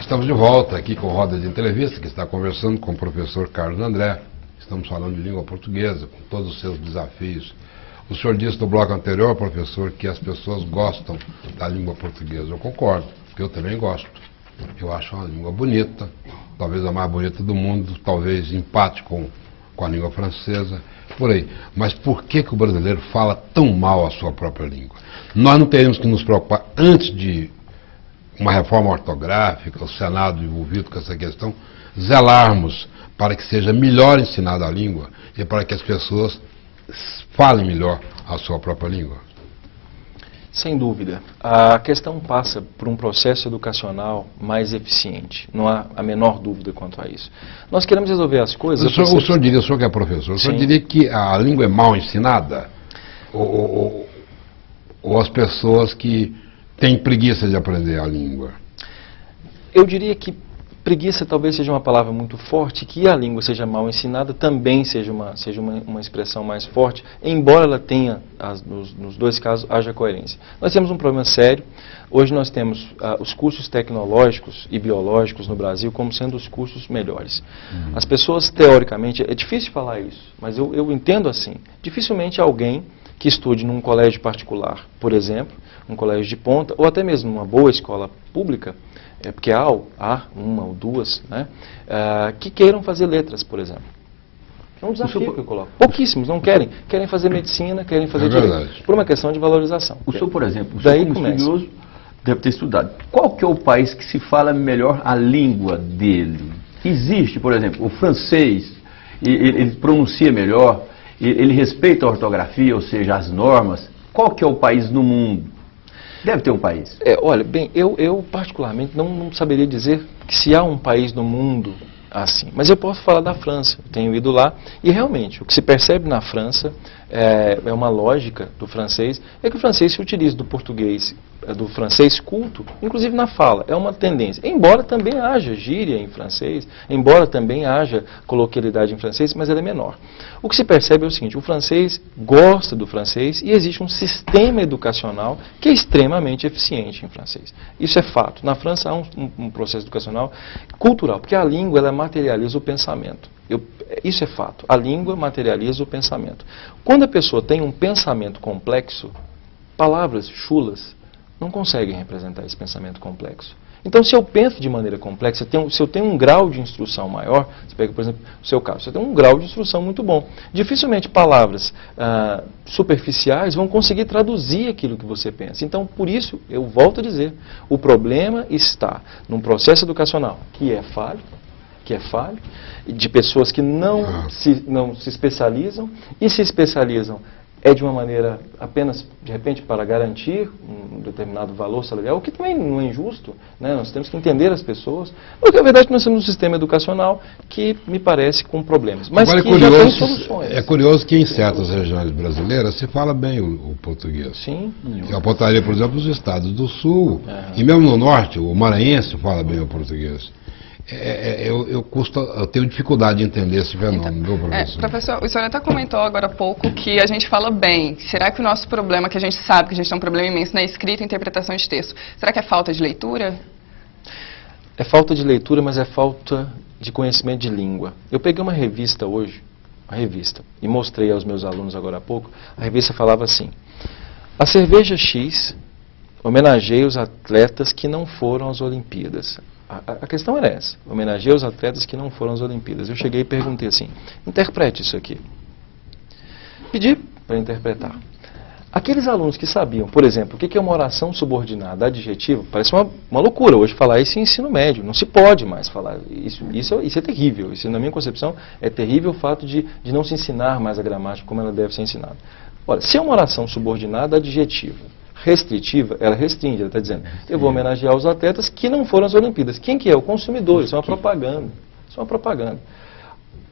Estamos de volta aqui com Roda de Entrevista, que está conversando com o professor Carlos André. Estamos falando de língua portuguesa, com todos os seus desafios. O senhor disse no bloco anterior, professor, que as pessoas gostam da língua portuguesa. Eu concordo, porque eu também gosto. Eu acho uma língua bonita, talvez a mais bonita do mundo, talvez empate com a língua francesa, por aí. Mas por que o brasileiro fala tão mal a sua própria língua? Nós não teríamos que nos preocupar antes de uma reforma ortográfica, o Senado envolvido com essa questão, zelarmos para que seja melhor ensinada a língua e para que as pessoas falem melhor a sua própria língua. Sem dúvida. A questão passa por um processo educacional mais eficiente. Não há a menor dúvida quanto a isso. Nós queremos resolver as coisas... O senhor que é professor, o senhor diria que a língua é mal ensinada? Ou as pessoas que têm preguiça de aprender a língua? Eu diria que preguiça talvez seja uma palavra muito forte, que a língua seja mal ensinada também seja uma expressão mais forte, embora ela tenha, nos dois casos, haja coerência. Nós temos um problema sério. Hoje nós temos os cursos tecnológicos e biológicos no Brasil como sendo os cursos melhores. As pessoas, teoricamente, é difícil falar isso, mas eu entendo assim, dificilmente alguém que estude num colégio particular, por exemplo, um colégio de ponta, ou até mesmo numa boa escola pública, porque há uma ou duas, né, que queiram fazer letras, por exemplo. É um desafio que eu coloco. Pouquíssimos não querem. Querem fazer medicina, querem fazer direito. Por uma questão de valorização. O senhor, por exemplo, o senhor como estudioso deve ter estudado. Qual que é o país que se fala melhor a língua dele? Existe, por exemplo, o francês, ele pronuncia melhor, ele respeita a ortografia, ou seja, as normas. Qual que é o país no mundo? Deve ter um país. Olha, bem, eu particularmente não saberia dizer que se há um país no mundo assim. Mas eu posso falar da França. Eu tenho ido lá e realmente o que se percebe na França é uma lógica do francês, é que o francês se utiliza do português, do francês culto, inclusive na fala. É uma tendência. Embora também haja gíria em francês, embora também haja coloquialidade em francês, mas ela é menor. O que se percebe é o seguinte, o francês gosta do francês e existe um sistema educacional que é extremamente eficiente em francês. Isso é fato. Na França há um processo educacional cultural, porque a língua ela materializa o pensamento. Isso é fato. A língua materializa o pensamento. Quando a pessoa tem um pensamento complexo, palavras chulas não conseguem representar esse pensamento complexo. Então, se eu penso de maneira complexa, se eu tenho um grau de instrução maior, você pega, por exemplo, o seu caso, você tem um grau de instrução muito bom. Dificilmente palavras superficiais vão conseguir traduzir aquilo que você pensa. Então, por isso, eu volto a dizer, o problema está num processo educacional que é falho, de pessoas que não se especializam, e se especializam de uma maneira apenas, de repente, para garantir um determinado valor salarial, o que também não é injusto, né? Nós temos que entender as pessoas, porque na verdade nós temos um sistema educacional que me parece com problemas, mas agora, que já tem soluções. É curioso que em certas regiões brasileiras se fala bem o português. Sim. Eu apontaria, por exemplo, os estados do sul, e mesmo no norte, o maranhense fala bem o português. Eu tenho dificuldade de entender esse fenômeno, viu, professor? Professor, o senhor até comentou agora há pouco que a gente fala bem. Será que o nosso problema, que a gente sabe que a gente tem um problema imenso na escrita e interpretação de texto, será que é falta de leitura? É falta de leitura, mas é falta de conhecimento de língua. Eu peguei uma revista hoje, e mostrei aos meus alunos agora há pouco, a revista falava assim, a cerveja X homenageia os atletas que não foram às Olimpíadas. A questão era essa, homenageia os atletas que não foram às Olimpíadas. Eu cheguei e perguntei assim, interprete isso aqui. Pedi para interpretar. Aqueles alunos que sabiam, por exemplo, o que é uma oração subordinada adjetiva, parece uma loucura hoje falar isso em ensino médio, não se pode mais falar isso. Isso é terrível, isso na minha concepção é terrível o fato de não se ensinar mais a gramática como ela deve ser ensinada. Ora, se é uma oração subordinada adjetiva, restritiva, ela restringe, ela está dizendo, eu vou homenagear os atletas que não foram às Olimpíadas. Quem que é? O consumidor, isso é uma propaganda. Isso é uma propaganda.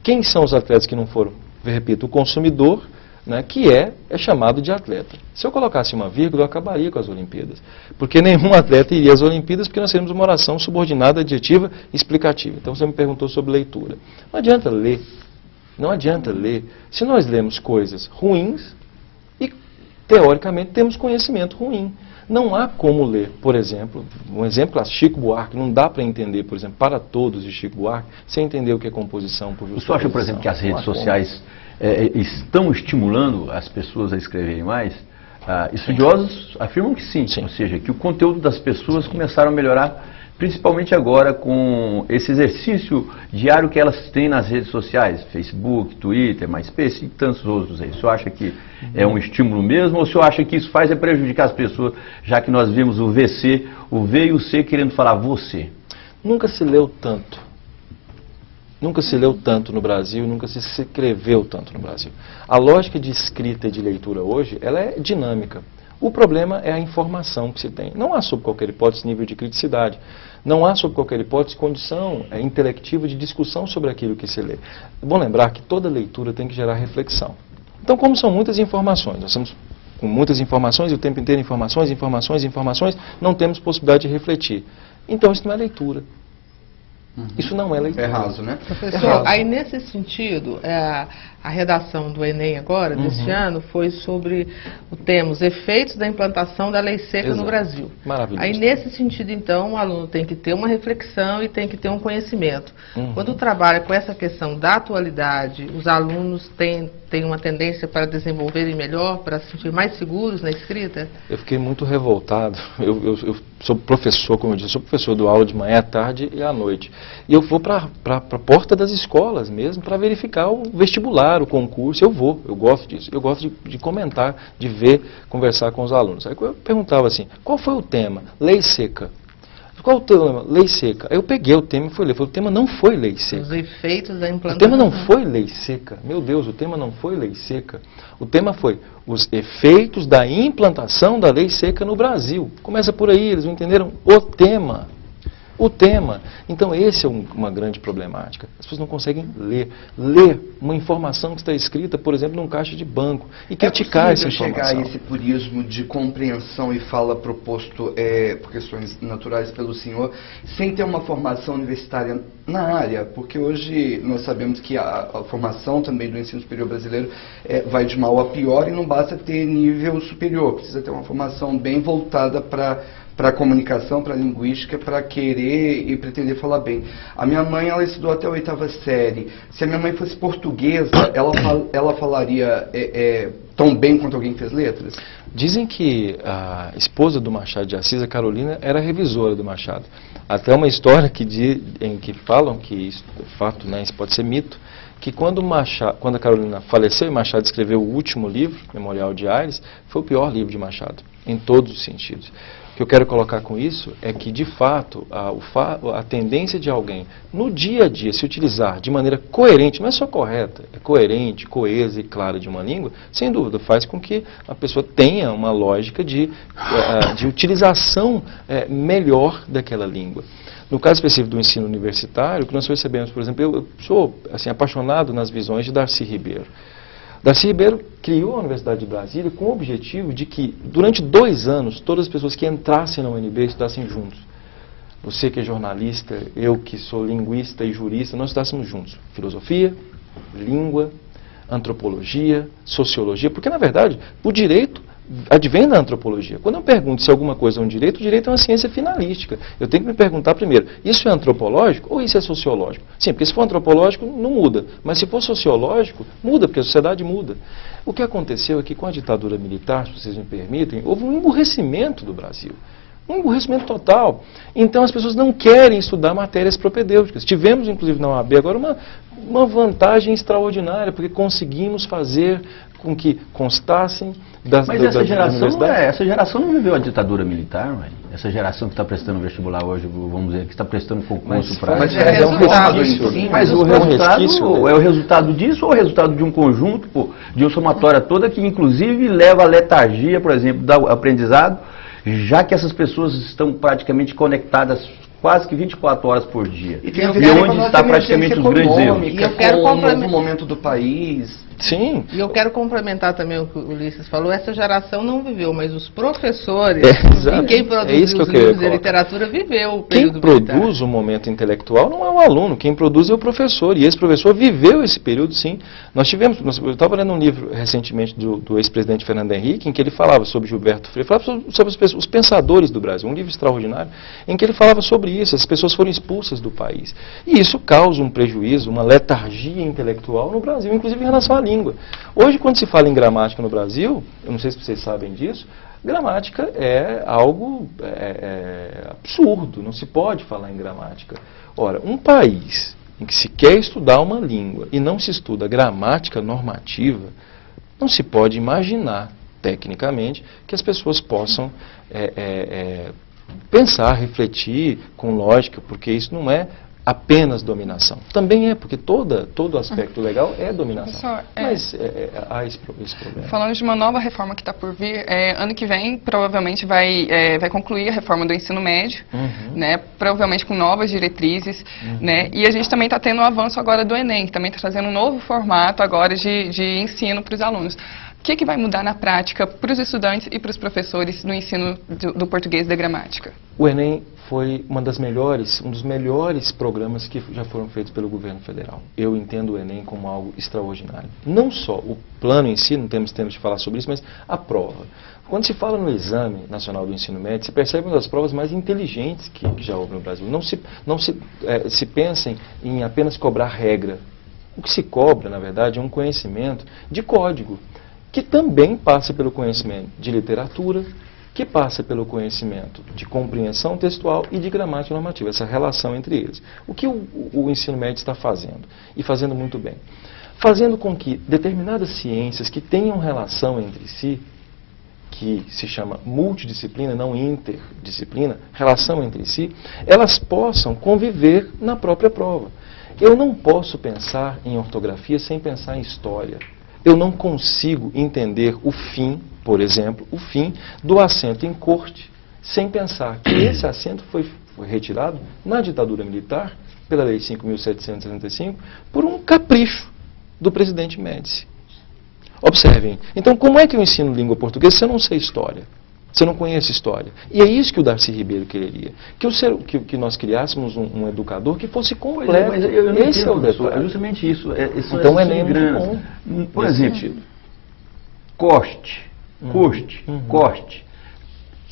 Quem são os atletas que não foram? Eu repito, o consumidor, né, que é chamado de atleta. Se eu colocasse uma vírgula, eu acabaria com as Olimpíadas. Porque nenhum atleta iria às Olimpíadas, porque nós teríamos uma oração subordinada, adjetiva, explicativa. Então você me perguntou sobre leitura. Não adianta ler. Não adianta ler. Se nós lemos coisas ruins, teoricamente, temos conhecimento ruim. Não há como ler, por exemplo, um exemplo, Chico Buarque, não dá para entender, por exemplo, Para Todos de Chico Buarque, sem entender o que é composição por justa. Você acha, por exemplo, que as redes sociais estão estimulando as pessoas a escreverem mais? Estudiosos afirmam que sim, ou seja, que o conteúdo das pessoas começaram a melhorar, principalmente agora com esse exercício diário que elas têm nas redes sociais, Facebook, Twitter, MySpace e tantos outros aí. O senhor acha que é um estímulo mesmo ou o senhor acha que isso faz prejudicar as pessoas, já que nós vimos o VC, o V e o C querendo falar você? Nunca se leu tanto. Nunca se leu tanto no Brasil, nunca se escreveu tanto no Brasil. A lógica de escrita e de leitura hoje, ela é dinâmica. O problema é a informação que se tem. Não há, sob qualquer hipótese, nível de criticidade. Não há, sob qualquer hipótese, condição intelectiva de discussão sobre aquilo que se lê. É bom lembrar que toda leitura tem que gerar reflexão. Então, como são muitas informações, nós estamos com muitas informações, e o tempo inteiro informações, não temos possibilidade de refletir. Então, isso não é leitura. Isso não é leitura. É raso, né? Professor, aí nesse sentido, a redação do Enem agora, deste ano, foi sobre o tema, os efeitos da implantação da lei seca no Brasil. Maravilhoso. Aí nesse sentido, então, o aluno tem que ter uma reflexão e tem que ter um conhecimento. Quando trabalha com essa questão da atualidade, os alunos têm uma tendência para desenvolverem melhor, para se sentir mais seguros na escrita? Eu fiquei muito revoltado. Eu sou professor, como eu disse, sou professor do aula de manhã, à tarde e à noite. E eu vou para a porta das escolas mesmo para verificar o vestibular, o concurso. Eu gosto disso. Eu gosto de comentar, de ver, conversar com os alunos. Aí eu perguntava assim, qual foi o tema? Lei seca. Qual o tema? Lei seca. Aí eu peguei o tema e fui ler. Falei, o tema não foi lei seca. Os efeitos da implantação. O tema não foi lei seca. Meu Deus, o tema não foi lei seca. O tema foi os efeitos da implantação da lei seca no Brasil. Começa por aí, eles não entenderam o tema. O tema. Então, esse é uma grande problemática. As pessoas não conseguem ler uma informação que está escrita, por exemplo, num caixa de banco e criticar essa informação. Chegar a esse purismo de compreensão e fala proposto por questões naturais pelo senhor, sem ter uma formação universitária na área, porque hoje nós sabemos que a formação também do ensino superior brasileiro vai de mal a pior e não basta ter nível superior, precisa ter uma formação bem voltada para a comunicação, para a linguística, para querer e pretender falar bem. A minha mãe, ela estudou até a 8ª série. Se a minha mãe fosse portuguesa, ela falaria tão bem quanto alguém que fez letras? Dizem que a esposa do Machado de Assis, a Carolina, era revisora do Machado. Até uma história em que falam que isso é fato, né, isso pode ser mito, que quando a Carolina faleceu e Machado escreveu o último livro, Memorial de Aires, foi o pior livro de Machado, em todos os sentidos. O que eu quero colocar com isso é que, de fato, a tendência de alguém, no dia a dia, se utilizar de maneira coerente, não é só correta, é coerente, coesa e clara de uma língua, sem dúvida, faz com que a pessoa tenha uma lógica de utilização melhor daquela língua. No caso específico do ensino universitário, o que nós percebemos, por exemplo, eu sou apaixonado nas visões de Darcy Ribeiro. Darcy Ribeiro criou a Universidade de Brasília com o objetivo de que, durante 2 anos, todas as pessoas que entrassem na UNB estudassem juntos. Você que é jornalista, eu que sou linguista e jurista, nós estudássemos juntos. Filosofia, língua, antropologia, sociologia, porque, na verdade, o direito advém da antropologia. Quando eu pergunto se alguma coisa é um direito, o direito é uma ciência finalística. Eu tenho que me perguntar primeiro, isso é antropológico ou isso é sociológico? Sim, porque se for antropológico, não muda. Mas se for sociológico, muda, porque a sociedade muda. O que aconteceu é que com a ditadura militar, se vocês me permitem, houve um emburrecimento do Brasil. Um emburrecimento total. Então as pessoas não querem estudar matérias propedêuticas. Tivemos, inclusive, na OAB agora uma vantagem extraordinária, porque conseguimos fazer com que constassem das Mas essa geração não viveu a ditadura militar, mãe? Essa geração que está prestando vestibular hoje, vamos dizer, que está prestando concurso para... Mas é um resquício. Mas o resultado é o resultado disso ou é o resultado de um conjunto, de uma somatória toda que, inclusive, leva à letargia, por exemplo, do aprendizado, já que essas pessoas estão praticamente conectadas quase que 24 horas por dia. E onde está praticamente os grandes erros. E eu quero com o novo momento do país. Sim. E eu quero complementar também o que o Ulisses falou. Essa geração não viveu, mas os professores e quem produziu os livros de literatura viveu o período militar. Quem produz o momento intelectual não é o aluno, quem produz é o professor. E esse professor viveu esse período, sim. Eu estava lendo um livro recentemente do ex-presidente Fernando Henrique, em que ele falava sobre Gilberto Freire, falava sobre os pensadores do Brasil, um livro extraordinário, em que ele falava sobre isso. As pessoas foram expulsas do país. E isso causa um prejuízo, uma letargia intelectual no Brasil, inclusive em relação à língua. Hoje, quando se fala em gramática no Brasil, eu não sei se vocês sabem disso, gramática é algo absurdo, não se pode falar em gramática. Ora, um país em que se quer estudar uma língua e não se estuda gramática normativa, não se pode imaginar, tecnicamente, que as pessoas possam pensar, refletir com lógica, porque isso não é apenas dominação. Também é, porque todo aspecto legal é dominação. Mas há esse problema. Falando de uma nova reforma que está por vir, ano que vem provavelmente vai concluir a reforma do ensino médio, né, provavelmente com novas diretrizes, né, e a gente também está tendo um avanço agora do Enem, que também está trazendo um novo formato agora de ensino para os alunos. O que vai mudar na prática para os estudantes e para os professores no ensino do português e da gramática? O Enem foi um dos melhores programas que já foram feitos pelo governo federal. Eu entendo o Enem como algo extraordinário. Não só o plano em si, não temos tempo de falar sobre isso, mas a prova. Quando se fala no Exame Nacional do Ensino Médio, se percebe uma das provas mais inteligentes que já houve no Brasil. Não se pensa em apenas cobrar regra. O que se cobra, na verdade, é um conhecimento de código, que também passa pelo conhecimento de literatura, que passa pelo conhecimento de compreensão textual e de gramática normativa, essa relação entre eles. O que o ensino médio está fazendo, e fazendo muito bem? Fazendo com que determinadas ciências que tenham relação entre si, que se chama multidisciplina, não interdisciplina, relação entre si, elas possam conviver na própria prova. Eu não posso pensar em ortografia sem pensar em história. Eu não consigo entender o fim, por exemplo, o fim do acento em corte, sem pensar que esse acento foi retirado na ditadura militar, pela Lei 5.765, por um capricho do presidente Médici. Observem, então como é que eu ensino língua portuguesa se eu não sei história? Se eu não conheço história? E é isso que o Darcy Ribeiro quereria, que nós criássemos um educador que fosse completo. Mas eu não Esse entendo, é o detalhe. é justamente isso. Então o Enem é muito bom. Por exemplo, corte, corte.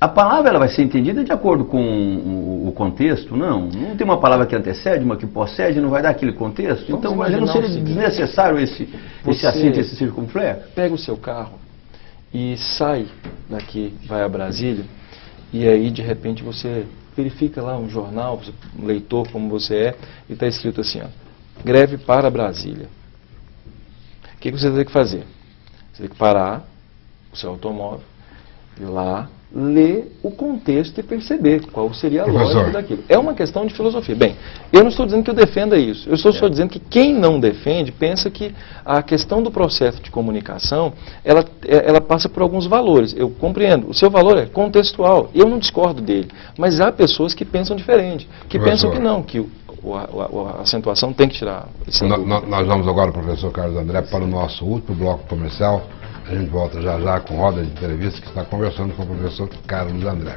A palavra ela vai ser entendida de acordo com o contexto? Não tem uma palavra que antecede, uma que procede, não vai dar aquele contexto? Então, mas não seria desnecessário esse acento, esse circunflexo? Pega o seu carro e sai daqui, vai a Brasília, e aí de repente você verifica lá um jornal, um leitor como você é, e está escrito assim, ó, greve para Brasília. O que você tem que fazer? Você tem que parar o seu automóvel, ir lá, ler o contexto e perceber qual seria a lógica daquilo. É uma questão de filosofia. Bem, eu não estou dizendo que eu defenda isso. Eu estou só dizendo que quem não defende pensa que a questão do processo de comunicação, ela passa por alguns valores. Eu compreendo. O seu valor é contextual. Eu não discordo dele. Mas há pessoas que pensam diferente. Que pensam que não, que a acentuação tem que tirar. Nós vamos agora, professor Carlos André, para o nosso último bloco comercial. A gente volta já com roda de entrevista que está conversando com o professor Carlos André.